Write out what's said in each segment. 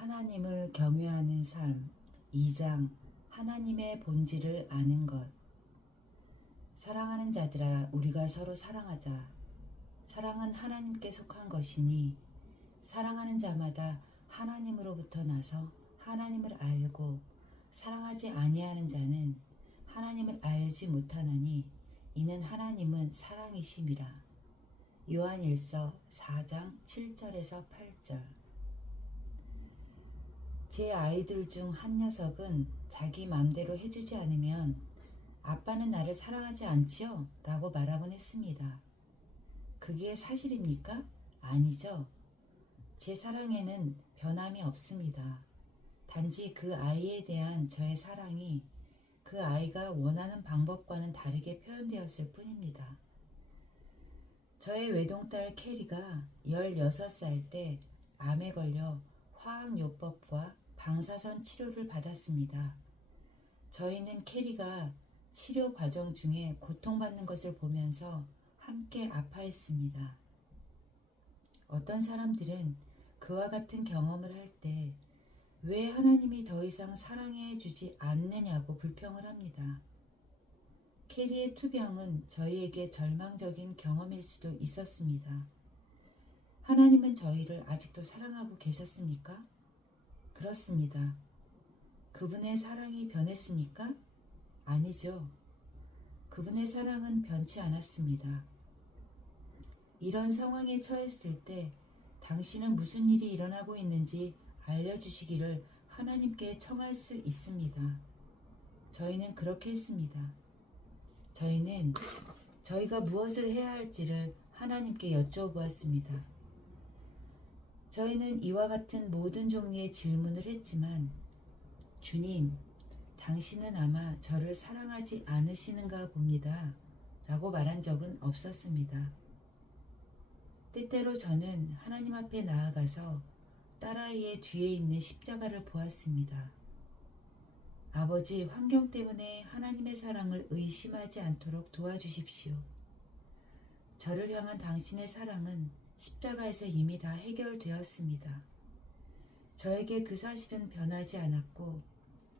하나님을 경외하는 삶 2장 하나님의 본질을 아는 것. 사랑하는 자들아, 우리가 서로 사랑하자. 사랑은 하나님께 속한 것이니 사랑하는 자마다 하나님으로부터 나서 하나님을 알고, 사랑하지 아니하는 자는 하나님을 알지 못하나니 이는 하나님은 사랑이심이라. 요한일서 4장 7절에서 8절. 제 아이들 중 한 녀석은 자기 맘대로 해주지 않으면 아빠는 나를 사랑하지 않지요? 라고 말하곤 했습니다. 그게 사실입니까? 아니죠. 제 사랑에는 변함이 없습니다. 단지 그 아이에 대한 저의 사랑이 그 아이가 원하는 방법과는 다르게 표현되었을 뿐입니다. 저의 외동딸 캐리가 16살 때 암에 걸려 화학요법과 방사선 치료를 받았습니다. 저희는 캐리가 치료 과정 중에 고통받는 것을 보면서 함께 아파했습니다. 어떤 사람들은 그와 같은 경험을 할 때 왜 하나님이 더 이상 사랑해 주지 않느냐고 불평을 합니다. 캐리의 투병은 저희에게 절망적인 경험일 수도 있었습니다. 하나님은 저희를 아직도 사랑하고 계셨습니까? 그렇습니다. 그분의 사랑이 변했습니까? 아니죠. 그분의 사랑은 변치 않았습니다. 이런 상황에 처했을 때 당신은 무슨 일이 일어나고 있는지 알려주시기를 하나님께 청할 수 있습니다. 저희는 그렇게 했습니다. 저희는 저희가 무엇을 해야 할지를 하나님께 여쭤보았습니다. 저희는 이와 같은 모든 종류의 질문을 했지만, 주님, 당신은 아마 저를 사랑하지 않으시는가 봅니다. 라고 말한 적은 없었습니다. 때때로 저는 하나님 앞에 나아가서 딸아이의 뒤에 있는 십자가를 보았습니다. 아버지, 환경 때문에 하나님의 사랑을 의심하지 않도록 도와주십시오. 저를 향한 당신의 사랑은 십자가에서 이미 다 해결되었습니다. 저에게 그 사실은 변하지 않았고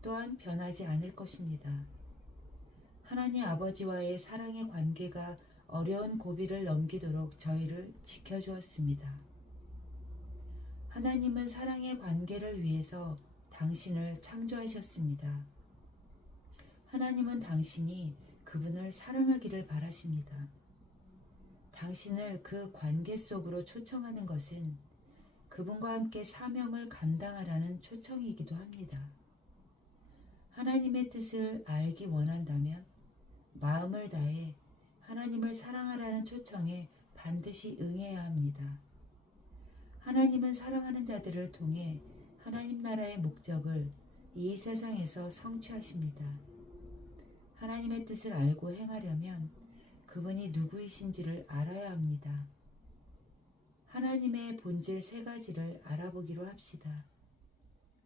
또한 변하지 않을 것입니다. 하나님 아버지와의 사랑의 관계가 어려운 고비를 넘기도록 저희를 지켜주었습니다. 하나님은 사랑의 관계를 위해서 당신을 창조하셨습니다. 하나님은 당신이 그분을 사랑하기를 바라십니다. 당신을 그 관계 속으로 초청하는 것은 그분과 함께 사명을 감당하라는 초청이기도 합니다. 하나님의 뜻을 알기 원한다면 마음을 다해 하나님을 사랑하라는 초청에 반드시 응해야 합니다. 하나님은 사랑하는 자들을 통해 하나님 나라의 목적을 이 세상에서 성취하십니다. 하나님의 뜻을 알고 행하려면 그분이 누구이신지를 알아야 합니다. 하나님의 본질 3가지를 알아보기로 합시다.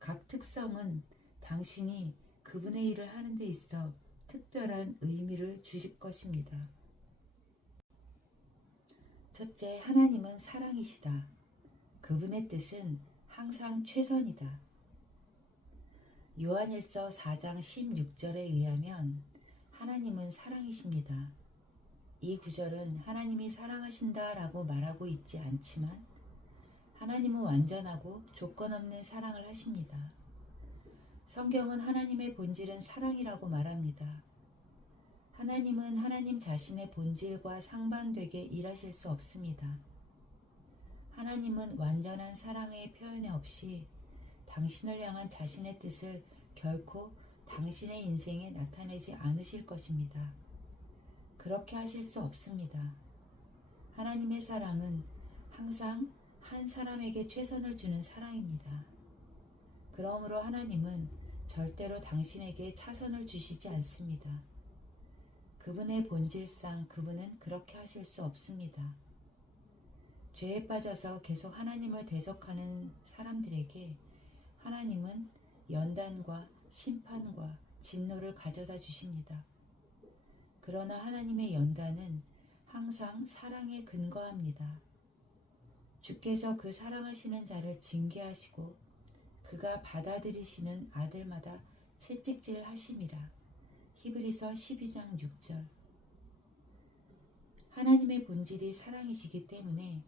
각 특성은 당신이 그분의 일을 하는 데 있어 특별한 의미를 주실 것입니다. 첫째, 하나님은 사랑이시다. 그분의 뜻은 항상 최선이다. 요한일서 4장 16절에 의하면 하나님은 사랑이십니다. 이 구절은 하나님이 사랑하신다 라고 말하고 있지 않지만 하나님은 완전하고 조건 없는 사랑을 하십니다. 성경은 하나님의 본질은 사랑이라고 말합니다. 하나님은 하나님 자신의 본질과 상반되게 일하실 수 없습니다. 하나님은 완전한 사랑의 표현에 없이 당신을 향한 자신의 뜻을 결코 당신의 인생에 나타내지 않으실 것입니다. 그렇게 하실 수 없습니다. 하나님의 사랑은 항상 한 사람에게 최선을 주는 사랑입니다. 그러므로 하나님은 절대로 당신에게 차선을 주시지 않습니다. 그분의 본질상 그분은 그렇게 하실 수 없습니다. 죄에 빠져서 계속 하나님을 대적하는 사람들에게 하나님은 연단과 심판과 진노를 가져다 주십니다. 그러나 하나님의 연단은 항상 사랑에 근거합니다. 주께서 그 사랑하시는 자를 징계하시고 그가 받아들이시는 아들마다 채찍질 하심이라. 히브리서 12장 6절. 하나님의 본질이 사랑이시기 때문에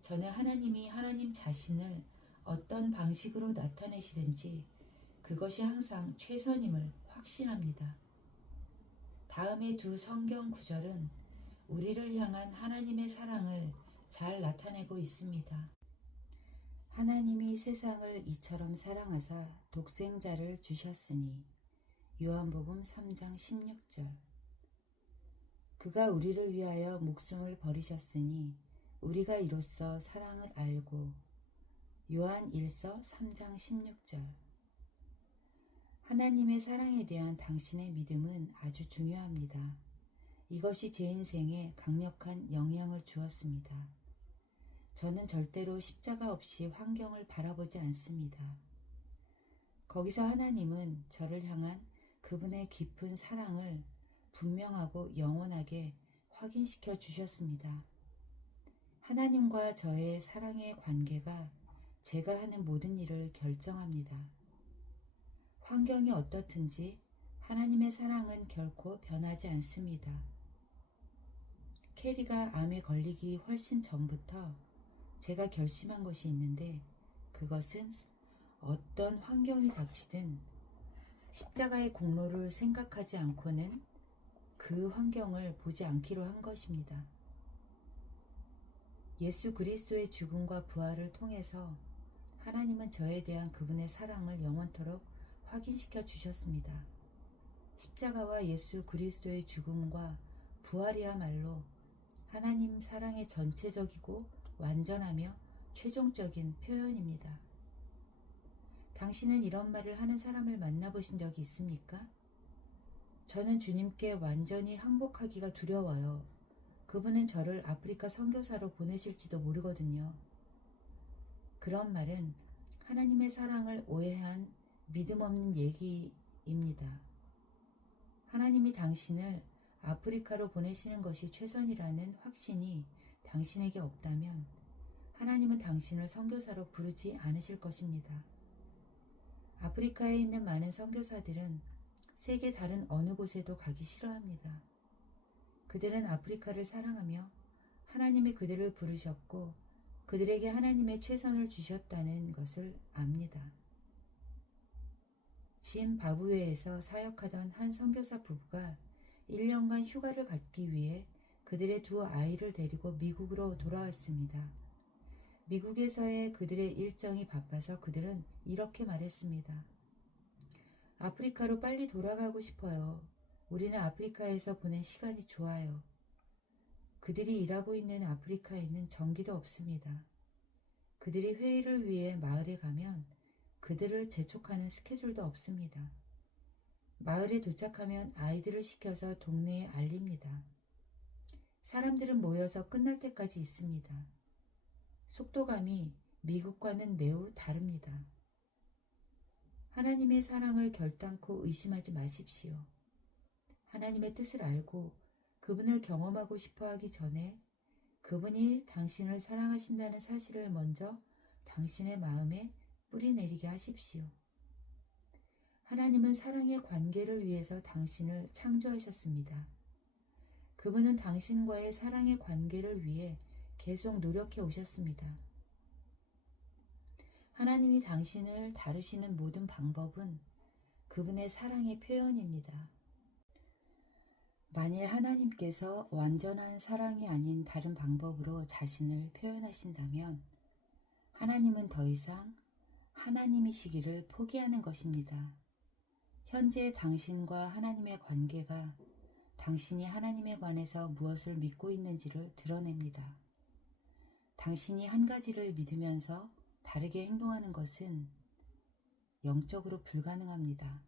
저는 하나님이 하나님 자신을 어떤 방식으로 나타내시든지 그것이 항상 최선임을 확신합니다. 다음의 두 성경 구절은 우리를 향한 하나님의 사랑을 잘 나타내고 있습니다. 하나님이 세상을 이처럼 사랑하사 독생자를 주셨으니. 요한복음 3장 16절. 그가 우리를 위하여 목숨을 버리셨으니 우리가 이로써 사랑을 알고. 요한 1서 3장 16절. 하나님의 사랑에 대한 당신의 믿음은 아주 중요합니다. 이것이 제 인생에 강력한 영향을 주었습니다. 저는 절대로 십자가 없이 환경을 바라보지 않습니다. 거기서 하나님은 저를 향한 그분의 깊은 사랑을 분명하고 영원하게 확인시켜 주셨습니다. 하나님과 저의 사랑의 관계가 제가 하는 모든 일을 결정합니다. 환경이 어떻든지 하나님의 사랑은 결코 변하지 않습니다. 캐리가 암에 걸리기 훨씬 전부터 제가 결심한 것이 있는데 그것은 어떤 환경이 닥치든 십자가의 공로를 생각하지 않고는 그 환경을 보지 않기로 한 것입니다. 예수 그리스도의 죽음과 부활을 통해서 하나님은 저에 대한 그분의 사랑을 영원토록 확인시켜 주셨습니다. 십자가와 예수 그리스도의 죽음과 부활이야말로 하나님 사랑의 전체적이고 완전하며 최종적인 표현입니다. 당신은 이런 말을 하는 사람을 만나보신 적이 있습니까? 저는 주님께 완전히 항복하기가 두려워요. 그분은 저를 아프리카 선교사로 보내실지도 모르거든요. 그런 말은 하나님의 사랑을 오해한 믿음 없는 얘기입니다. 하나님이 당신을 아프리카로 보내시는 것이 최선이라는 확신이 당신에게 없다면 하나님은 당신을 선교사로 부르지 않으실 것입니다. 아프리카에 있는 많은 선교사들은 세계 다른 어느 곳에도 가기 싫어합니다. 그들은 아프리카를 사랑하며 하나님이 그들을 부르셨고 그들에게 하나님의 최선을 주셨다는 것을 압니다. 짐바브웨에서 사역하던 한 선교사 부부가 1년간 휴가를 갖기 위해 그들의 두 아이를 데리고 미국으로 돌아왔습니다. 미국에서의 그들의 일정이 바빠서 그들은 이렇게 말했습니다. 아프리카로 빨리 돌아가고 싶어요. 우리는 아프리카에서 보낸 시간이 좋아요. 그들이 일하고 있는 아프리카에는 전기도 없습니다. 그들이 회의를 위해 마을에 가면 그들을 재촉하는 스케줄도 없습니다. 마을에 도착하면 아이들을 시켜서 동네에 알립니다. 사람들은 모여서 끝날 때까지 있습니다. 속도감이 미국과는 매우 다릅니다. 하나님의 사랑을 결단코 의심하지 마십시오. 하나님의 뜻을 알고 그분을 경험하고 싶어 하기 전에 그분이 당신을 사랑하신다는 사실을 먼저 당신의 마음에 뿌리내리게 하십시오. 하나님은 사랑의 관계를 위해서 당신을 창조하셨습니다. 그분은 당신과의 사랑의 관계를 위해 계속 노력해 오셨습니다. 하나님이 당신을 다루시는 모든 방법은 그분의 사랑의 표현입니다. 만일 하나님께서 완전한 사랑이 아닌 다른 방법으로 자신을 표현하신다면 하나님은 더 이상 하나님이시기를 포기하는 것입니다. 현재 당신과 하나님의 관계가 당신이 하나님에 관해서 무엇을 믿고 있는지를 드러냅니다. 당신이 한 가지를 믿으면서 다르게 행동하는 것은 영적으로 불가능합니다.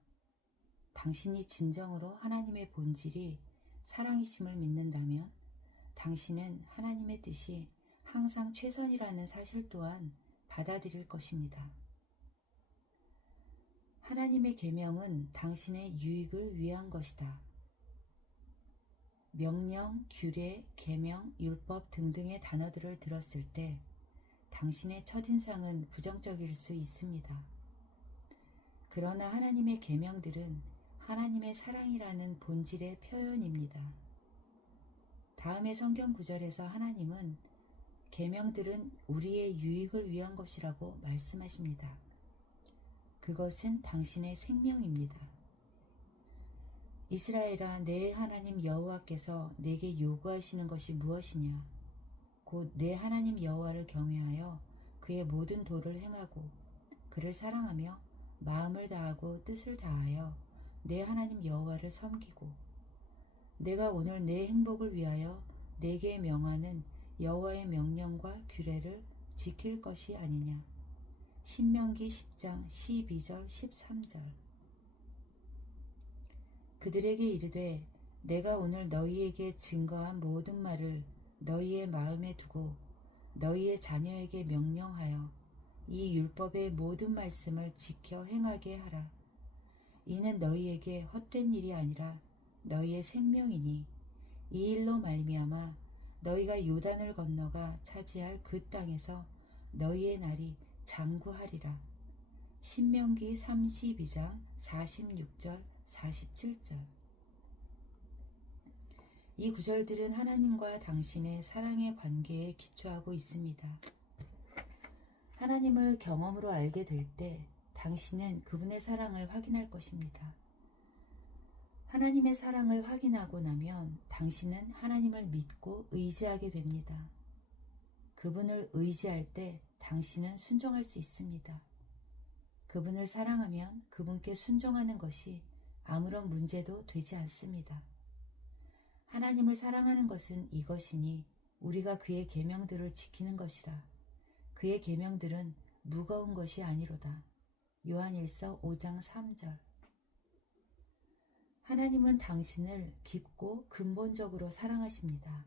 당신이 진정으로 하나님의 본질이 사랑이심을 믿는다면 당신은 하나님의 뜻이 항상 최선이라는 사실 또한 받아들일 것입니다. 하나님의 계명은 당신의 유익을 위한 것이다. 명령, 규례, 계명, 율법 등등의 단어들을 들었을 때 당신의 첫인상은 부정적일 수 있습니다. 그러나 하나님의 계명들은 하나님의 사랑이라는 본질의 표현입니다. 다음의 성경 구절에서 하나님은 계명들은 우리의 유익을 위한 것이라고 말씀하십니다. 그것은 당신의 생명입니다. 이스라엘아, 내 하나님 여호와께서 내게 요구하시는 것이 무엇이냐? 곧 내 하나님 여호와를 경외하여 그의 모든 도를 행하고 그를 사랑하며 마음을 다하고 뜻을 다하여 내 하나님 여호와를 섬기고 내가 오늘 내 행복을 위하여 내게 명하는 여호와의 명령과 규례를 지킬 것이 아니냐. 신명기 10장 12절 13절. 그들에게 이르되 내가 오늘 너희에게 증거한 모든 말을 너희의 마음에 두고 너희의 자녀에게 명령하여 이 율법의 모든 말씀을 지켜 행하게 하라. 이는 너희에게 헛된 일이 아니라 너희의 생명이니 이 일로 말미암아 너희가 요단을 건너가 차지할 그 땅에서 너희의 날이 장구하리라. 신명기 32장 46절 47절. 이 구절들은 하나님과 당신의 사랑의 관계에 기초하고 있습니다. 하나님을 경험으로 알게 될 때 당신은 그분의 사랑을 확인할 것입니다. 하나님의 사랑을 확인하고 나면 당신은 하나님을 믿고 의지하게 됩니다. 그분을 의지할 때 당신은 순종할 수 있습니다. 그분을 사랑하면 그분께 순종하는 것이 아무런 문제도 되지 않습니다. 하나님을 사랑하는 것은 이것이니 우리가 그의 계명들을 지키는 것이라. 그의 계명들은 무거운 것이 아니로다. 요한일서 5장 3절. 하나님은 당신을 깊고 근본적으로 사랑하십니다.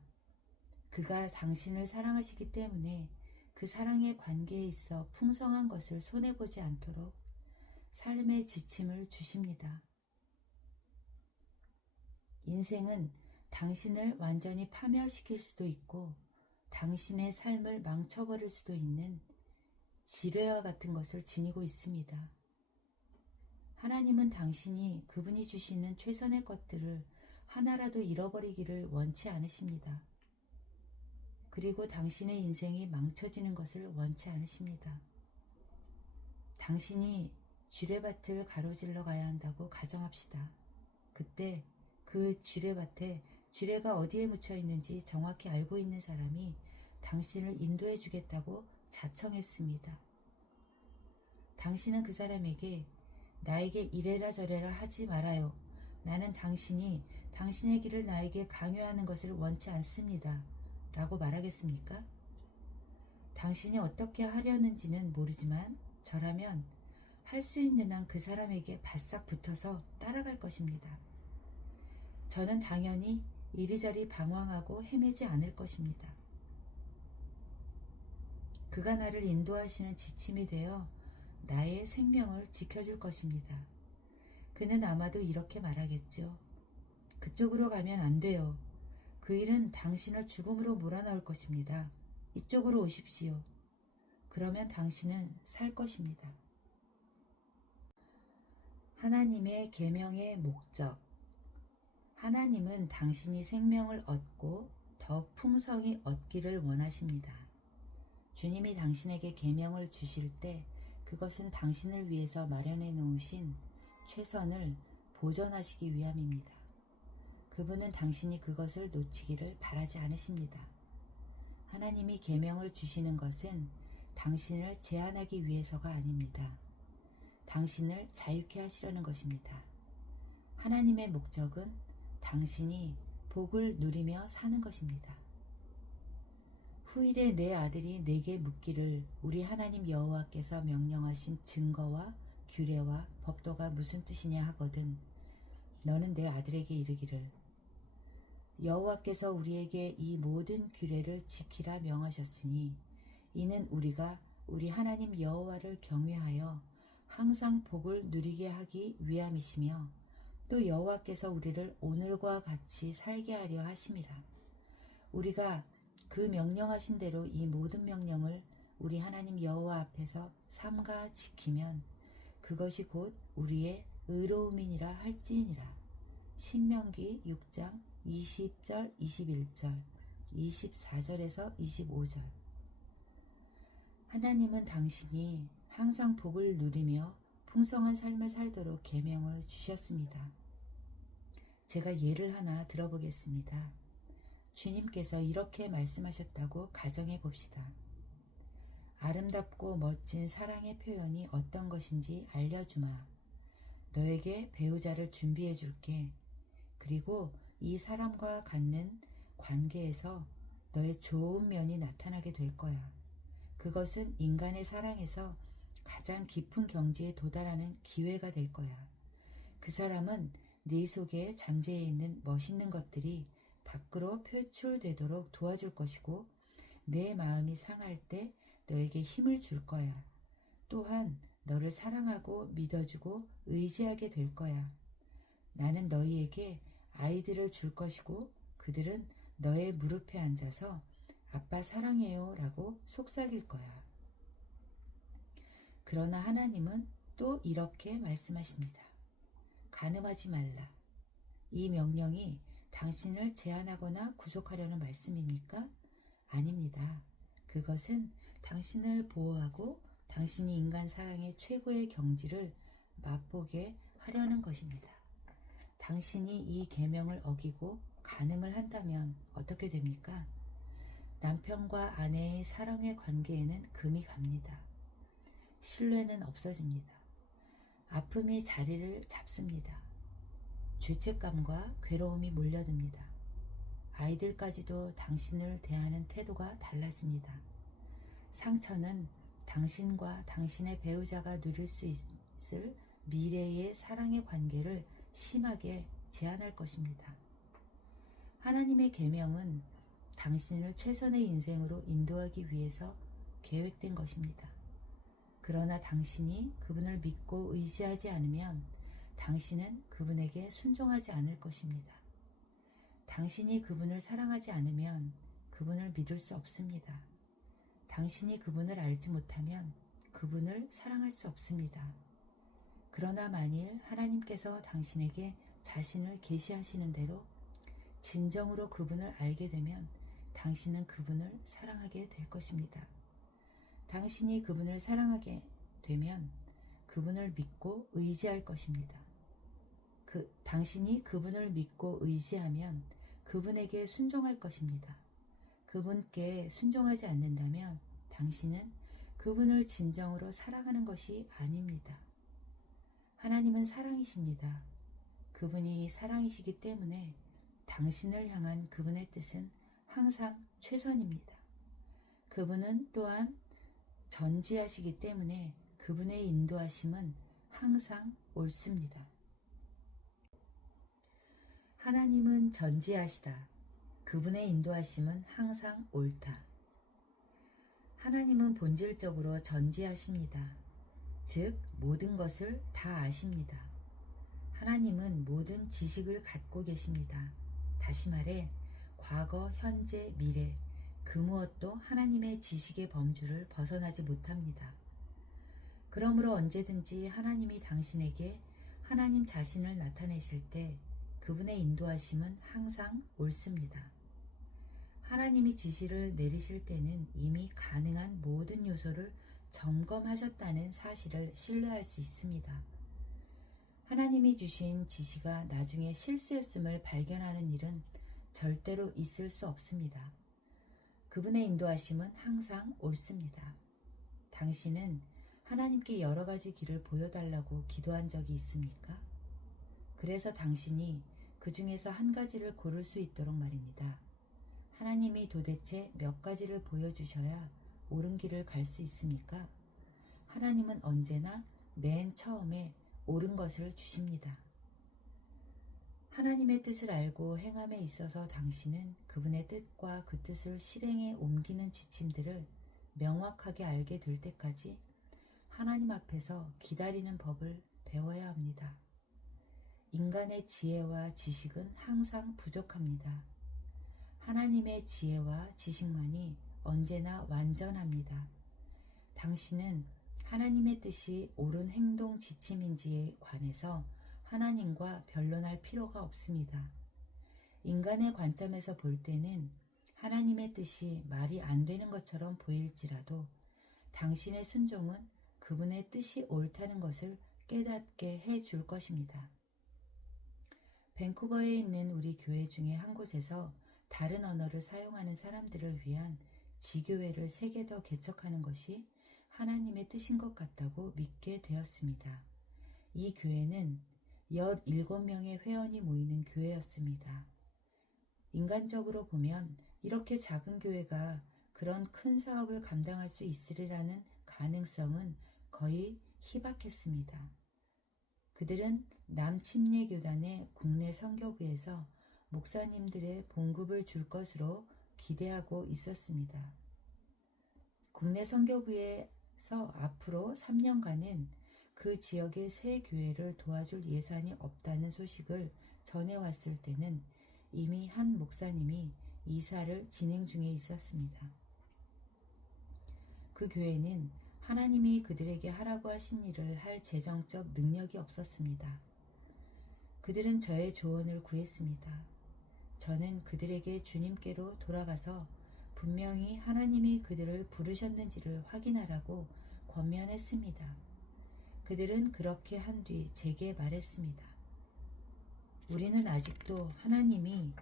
그가 당신을 사랑하시기 때문에 그 사랑의 관계에 있어 풍성한 것을 손해보지 않도록 삶의 지침을 주십니다. 인생은 당신을 완전히 파멸시킬 수도 있고 당신의 삶을 망쳐버릴 수도 있는 지뢰와 같은 것을 지니고 있습니다. 하나님은 당신이 그분이 주시는 최선의 것들을 하나라도 잃어버리기를 원치 않으십니다. 그리고 당신의 인생이 망쳐지는 것을 원치 않으십니다. 당신이 지뢰밭을 가로질러 가야 한다고 가정합시다. 그때 그 지뢰밭에 지뢰가 어디에 묻혀 있는지 정확히 알고 있는 사람이 당신을 인도해 주겠다고 자청했습니다. 당신은 그 사람에게 나에게 이래라 저래라 하지 말아요. 나는 당신이 당신의 길을 나에게 강요하는 것을 원치 않습니다. 라고 말하겠습니까? 당신이 어떻게 하려는지는 모르지만 저라면 할 수 있는 한 그 사람에게 바싹 붙어서 따라갈 것입니다. 저는 당연히 이리저리 방황하고 헤매지 않을 것입니다. 그가 나를 인도하시는 지침이 되어 나의 생명을 지켜줄 것입니다. 그는 아마도 이렇게 말하겠죠. 그쪽으로 가면 안 돼요. 그 일은 당신을 죽음으로 몰아넣을 것입니다. 이쪽으로 오십시오. 그러면 당신은 살 것입니다. 하나님의 계명의 목적. 하나님은 당신이 생명을 얻고 더 풍성히 얻기를 원하십니다. 주님이 당신에게 계명을 주실 때 그것은 당신을 위해서 마련해 놓으신 최선을 보전하시기 위함입니다. 그분은 당신이 그것을 놓치기를 바라지 않으십니다. 하나님이 계명을 주시는 것은 당신을 제한하기 위해서가 아닙니다. 당신을 자유케 하시려는 것입니다. 하나님의 목적은 당신이 복을 누리며 사는 것입니다. 후일에 내 아들이 내게 묻기를 우리 하나님 여호와께서 명령하신 증거와 규례와 법도가 무슨 뜻이냐 하거든 너는 내 아들에게 이르기를 여호와께서 우리에게 이 모든 규례를 지키라 명하셨으니 이는 우리가 우리 하나님 여호와를 경외하여 항상 복을 누리게 하기 위함이시며 또 여호와께서 우리를 오늘과 같이 살게 하려 하심이라. 우리가 그 명령하신 대로 이 모든 명령을 우리 하나님 여호와 앞에서 삼가 지키면 그것이 곧 우리의 의로움이니라 할지니라. 신명기 6장 20절, 21절, 24절에서 25절. 하나님은 당신이 항상 복을 누리며 풍성한 삶을 살도록 계명을 주셨습니다. 제가 예를 하나 들어보겠습니다. 주님께서 이렇게 말씀하셨다고 가정해 봅시다. 아름답고 멋진 사랑의 표현이 어떤 것인지 알려주마. 너에게 배우자를 준비해 줄게. 그리고 이 사람과 갖는 관계에서 너의 좋은 면이 나타나게 될 거야. 그것은 인간의 사랑에서 가장 깊은 경지에 도달하는 기회가 될 거야. 그 사람은 네 속에 잠재해 있는 멋있는 것들이 밖으로 표출되도록 도와줄 것이고 내 마음이 상할 때 너에게 힘을 줄 거야. 또한 너를 사랑하고 믿어주고 의지하게 될 거야. 나는 너희에게 아이들을 줄 것이고 그들은 너의 무릎에 앉아서 아빠 사랑해요 라고 속삭일 거야. 그러나 하나님은 또 이렇게 말씀하십니다. 간음하지 말라. 이 명령이 당신을 제한하거나 구속하려는 말씀입니까? 아닙니다. 그것은 당신을 보호하고 당신이 인간 사랑의 최고의 경지를 맛보게 하려는 것입니다. 당신이 이 계명을 어기고 간음을 한다면 어떻게 됩니까? 남편과 아내의 사랑의 관계에는 금이 갑니다. 신뢰는 없어집니다. 아픔이 자리를 잡습니다. 죄책감과 괴로움이 몰려듭니다. 아이들까지도 당신을 대하는 태도가 달라집니다. 상처는 당신과 당신의 배우자가 누릴 수 있을 미래의 사랑의 관계를 심하게 제한할 것입니다. 하나님의 계명은 당신을 최선의 인생으로 인도하기 위해서 계획된 것입니다. 그러나 당신이 그분을 믿고 의지하지 않으면 당신은 그분에게 순종하지 않을 것입니다. 당신이 그분을 사랑하지 않으면 그분을 믿을 수 없습니다. 당신이 그분을 알지 못하면 그분을 사랑할 수 없습니다. 그러나 만일 하나님께서 당신에게 자신을 계시하시는 대로 진정으로 그분을 알게 되면 당신은 그분을 사랑하게 될 것입니다. 당신이 그분을 사랑하게 되면 그분을 믿고 의지할 것입니다. 당신이 그분을 믿고 의지하면 그분에게 순종할 것입니다. 그분께 순종하지 않는다면 당신은 그분을 진정으로 사랑하는 것이 아닙니다. 하나님은 사랑이십니다. 그분이 사랑이시기 때문에 당신을 향한 그분의 뜻은 항상 최선입니다. 그분은 또한 전지하시기 때문에 그분의 인도하심은 항상 옳습니다. 하나님은 전지하시다. 그분의 인도하심은 항상 옳다. 하나님은 본질적으로 전지하십니다. 즉 모든 것을 다 아십니다. 하나님은 모든 지식을 갖고 계십니다. 다시 말해 과거, 현재, 미래 그 무엇도 하나님의 지식의 범주를 벗어나지 못합니다. 그러므로 언제든지 하나님이 당신에게 하나님 자신을 나타내실 때 그분의 인도하심은 항상 옳습니다. 하나님이 지시를 내리실 때는 이미 가능한 모든 요소를 점검하셨다는 사실을 신뢰할 수 있습니다. 하나님이 주신 지시가 나중에 실수였음을 발견하는 일은 절대로 있을 수 없습니다. 그분의 인도하심은 항상 옳습니다. 당신은 하나님께 여러 가지 길을 보여달라고 기도한 적이 있습니까? 그래서 당신이 그 중에서 한 가지를 고를 수 있도록 말입니다. 하나님이 도대체 몇 가지를 보여주셔야 옳은 길을 갈 수 있습니까? 하나님은 언제나 맨 처음에 옳은 것을 주십니다. 하나님의 뜻을 알고 행함에 있어서 당신은 그분의 뜻과 그 뜻을 실행에 옮기는 지침들을 명확하게 알게 될 때까지 하나님 앞에서 기다리는 법을 배워야 합니다. 인간의 지혜와 지식은 항상 부족합니다. 하나님의 지혜와 지식만이 언제나 완전합니다. 당신은 하나님의 뜻이 옳은 행동 지침인지에 관해서 하나님과 변론할 필요가 없습니다. 인간의 관점에서 볼 때는 하나님의 뜻이 말이 안 되는 것처럼 보일지라도 당신의 순종은 그분의 뜻이 옳다는 것을 깨닫게 해줄 것입니다. 밴쿠버에 있는 우리 교회 중에 한 곳에서 다른 언어를 사용하는 사람들을 위한 지교회를 3개 더 개척하는 것이 하나님의 뜻인 것 같다고 믿게 되었습니다. 이 교회는 17명의 회원이 모이는 교회였습니다. 인간적으로 보면 이렇게 작은 교회가 그런 큰 사업을 감당할 수 있으리라는 가능성은 거의 희박했습니다. 그들은 남침례교단의 국내 선교부에서 목사님들의 봉급을 줄 것으로 기대하고 있었습니다. 국내 선교부에서 앞으로 3년간은 그 지역의 새 교회를 도와줄 예산이 없다는 소식을 전해왔을 때는 이미 한 목사님이 이사를 진행 중에 있었습니다. 그 교회는 하나님이 그들에게 하라고 하신 일을 할 재정적 능력이 없었습니다. 그들은 저의 조언을 구했습니다. 저는 그들에게 주님께로 돌아가서 분명히 하나님이 그들을 부르셨는지를 확인하라고 권면했습니다. 그들은 그렇게 한 뒤 제게 말했습니다. 우리는 아직도 하나님이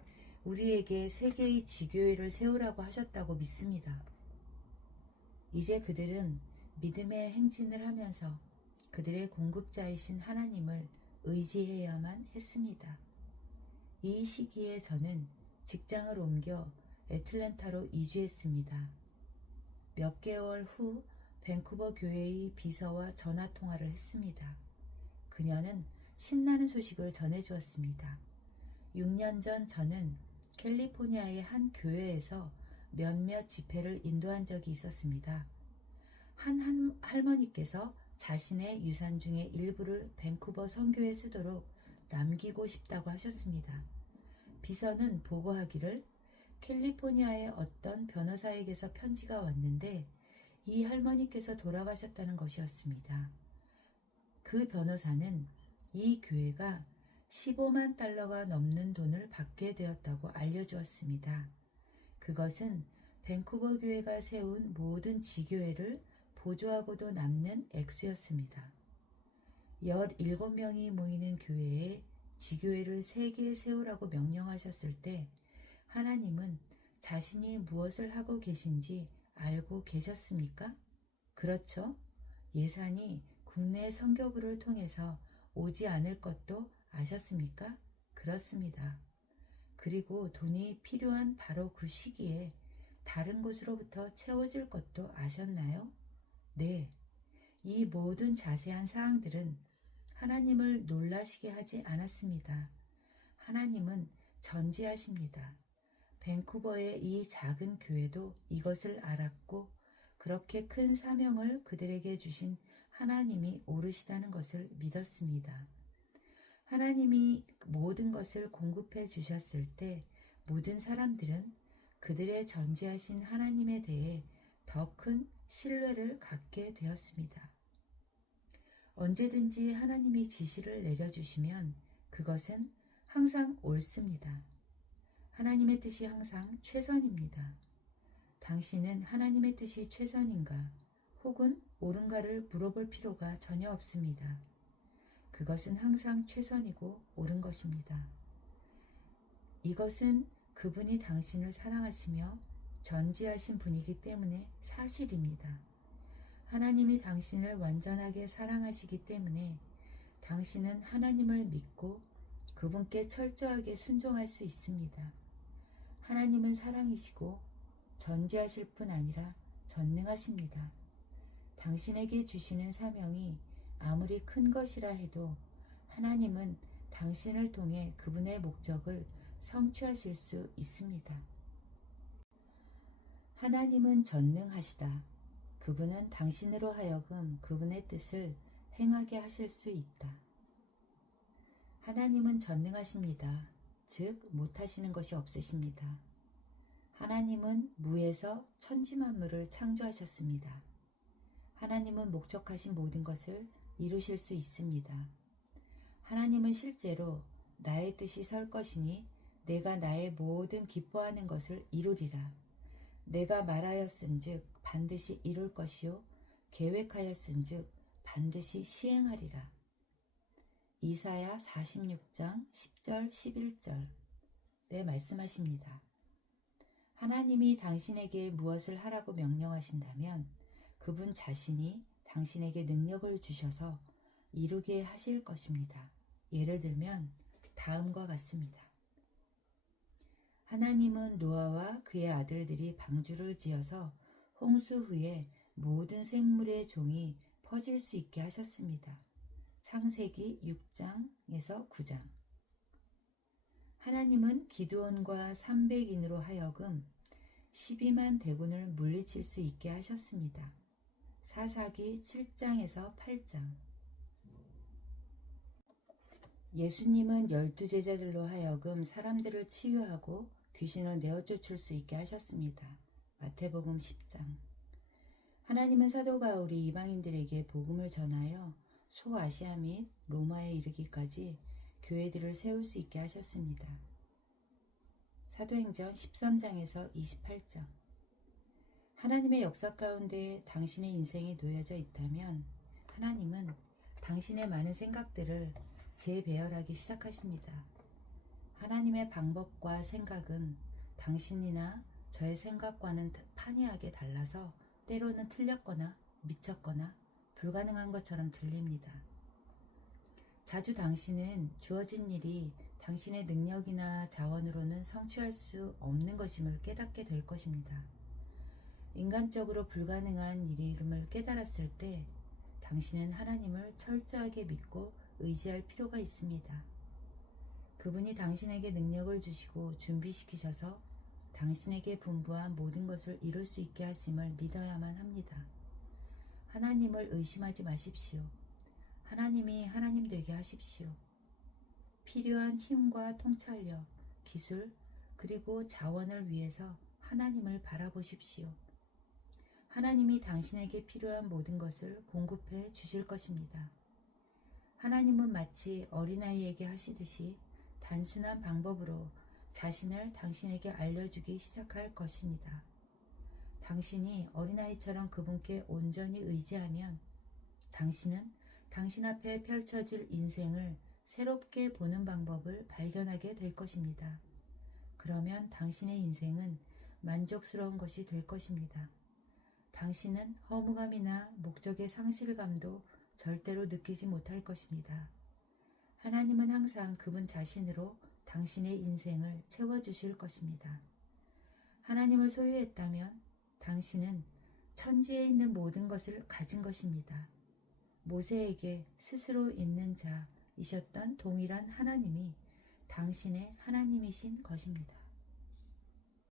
우리에게 3개의 지교회를 세우라고 하셨다고 믿습니다. 이제 그들은 믿음의 행진을 하면서 그들의 공급자이신 하나님을 의지해야만 했습니다. 이 시기에 저는 직장을 옮겨 애틀랜타로 이주했습니다. 몇 개월 후 밴쿠버 교회의 비서와 전화통화를 했습니다. 그녀는 신나는 소식을 전해주었습니다. 6년 전 저는 캘리포니아의 한 교회에서 몇몇 집회를 인도한 적이 있었습니다. 한 할머니께서 자신의 유산 중의 일부를 밴쿠버 선교에 쓰도록 남기고 싶다고 하셨습니다. 비서는 보고하기를 캘리포니아의 어떤 변호사에게서 편지가 왔는데 이 할머니께서 돌아가셨다는 것이었습니다. 그 변호사는 이 교회가 15만 달러가 넘는 돈을 받게 되었다고 알려주었습니다. 그것은 밴쿠버 교회가 세운 모든 지교회를 보조하고도 남는 액수였습니다. 17명이 모이는 교회에 지교회를 3개 세우라고 명령하셨을 때 하나님은 자신이 무엇을 하고 계신지 알고 계셨습니까? 그렇죠? 예산이 국내 선교부를 통해서 오지 않을 것도 아셨습니까? 그렇습니다. 그리고 돈이 필요한 바로 그 시기에 다른 곳으로부터 채워질 것도 아셨나요? 네. 이 모든 자세한 사항들은 하나님을 놀라시게 하지 않았습니다. 하나님은 전지하십니다. 밴쿠버의 이 작은 교회도 이것을 알았고 그렇게 큰 사명을 그들에게 주신 하나님이 오르시다는 것을 믿었습니다. 하나님이 모든 것을 공급해 주셨을 때 모든 사람들은 그들의 전지하신 하나님에 대해 더 큰 신뢰를 갖게 되었습니다. 언제든지 하나님이 지시를 내려주시면 그것은 항상 옳습니다. 하나님의 뜻이 항상 최선입니다. 당신은 하나님의 뜻이 최선인가 혹은 옳은가를 물어볼 필요가 전혀 없습니다. 그것은 항상 최선이고 옳은 것입니다. 이것은 그분이 당신을 사랑하시며 전지하신 분이기 때문에 사실입니다. 하나님이 당신을 완전하게 사랑하시기 때문에 당신은 하나님을 믿고 그분께 철저하게 순종할 수 있습니다. 하나님은 사랑이시고 전지하실 뿐 아니라 전능하십니다. 당신에게 주시는 사명이 아무리 큰 것이라 해도 하나님은 당신을 통해 그분의 목적을 성취하실 수 있습니다. 하나님은 전능하시다. 그분은 당신으로 하여금 그분의 뜻을 행하게 하실 수 있다. 하나님은 전능하십니다. 즉 못하시는 것이 없으십니다. 하나님은 무에서 천지만물을 창조하셨습니다. 하나님은 목적하신 모든 것을 이루실 수 있습니다. 하나님은 실제로 나의 뜻이 설 것이니 내가 나의 모든 기뻐하는 것을 이루리라. 내가 말하였은즉 반드시 이룰 것이요 계획하였은즉 반드시 시행하리라. 이사야 46장 10절 11절에 말씀하십니다. 하나님이 당신에게 무엇을 하라고 명령하신다면 그분 자신이 당신에게 능력을 주셔서 이루게 하실 것입니다. 예를 들면 다음과 같습니다. 하나님은 노아와 그의 아들들이 방주를 지어서 홍수 후에 모든 생물의 종이 퍼질 수 있게 하셨습니다. 창세기 6장에서 9장. 하나님은 기드온과 300인으로 하여금 12만 대군을 물리칠 수 있게 하셨습니다. 사사기 7장에서 8장. 예수님은 12제자들로 하여금 사람들을 치유하고 귀신을 내어쫓을 수 있게 하셨습니다. 마태복음 10장. 하나님은 사도 바울이 이방인들에게 복음을 전하여 소아시아 및 로마에 이르기까지 교회들을 세울 수 있게 하셨습니다. 사도행전 13장에서 28장. 하나님의 역사 가운데 당신의 인생이 놓여져 있다면 하나님은 당신의 많은 생각들을 재배열하기 시작하십니다. 하나님의 방법과 생각은 당신이나 저의 생각과는 판이하게 달라서 때로는 틀렸거나 미쳤거나 불가능한 것처럼 들립니다. 자주 당신은 주어진 일이 당신의 능력이나 자원으로는 성취할 수 없는 것임을 깨닫게 될 것입니다. 인간적으로 불가능한 일임을 깨달았을 때 당신은 하나님을 철저하게 믿고 의지할 필요가 있습니다. 그분이 당신에게 능력을 주시고 준비시키셔서 당신에게 분부한 모든 것을 이룰 수 있게 하심을 믿어야만 합니다. 하나님을 의심하지 마십시오. 하나님이 하나님 되게 하십시오. 필요한 힘과 통찰력, 기술, 그리고 자원을 위해서 하나님을 바라보십시오. 하나님이 당신에게 필요한 모든 것을 공급해 주실 것입니다. 하나님은 마치 어린아이에게 하시듯이 단순한 방법으로 자신을 당신에게 알려주기 시작할 것입니다. 당신이 어린아이처럼 그분께 온전히 의지하면 당신은 당신 앞에 펼쳐질 인생을 새롭게 보는 방법을 발견하게 될 것입니다. 그러면 당신의 인생은 만족스러운 것이 될 것입니다. 당신은 허무감이나 목적의 상실감도 절대로 느끼지 못할 것입니다. 하나님은 항상 그분 자신으로 당신의 인생을 채워주실 것입니다. 하나님을 소유했다면 당신은 천지에 있는 모든 것을 가진 것입니다. 모세에게 스스로 있는 자이셨던 동일한 하나님이 당신의 하나님이신 것입니다.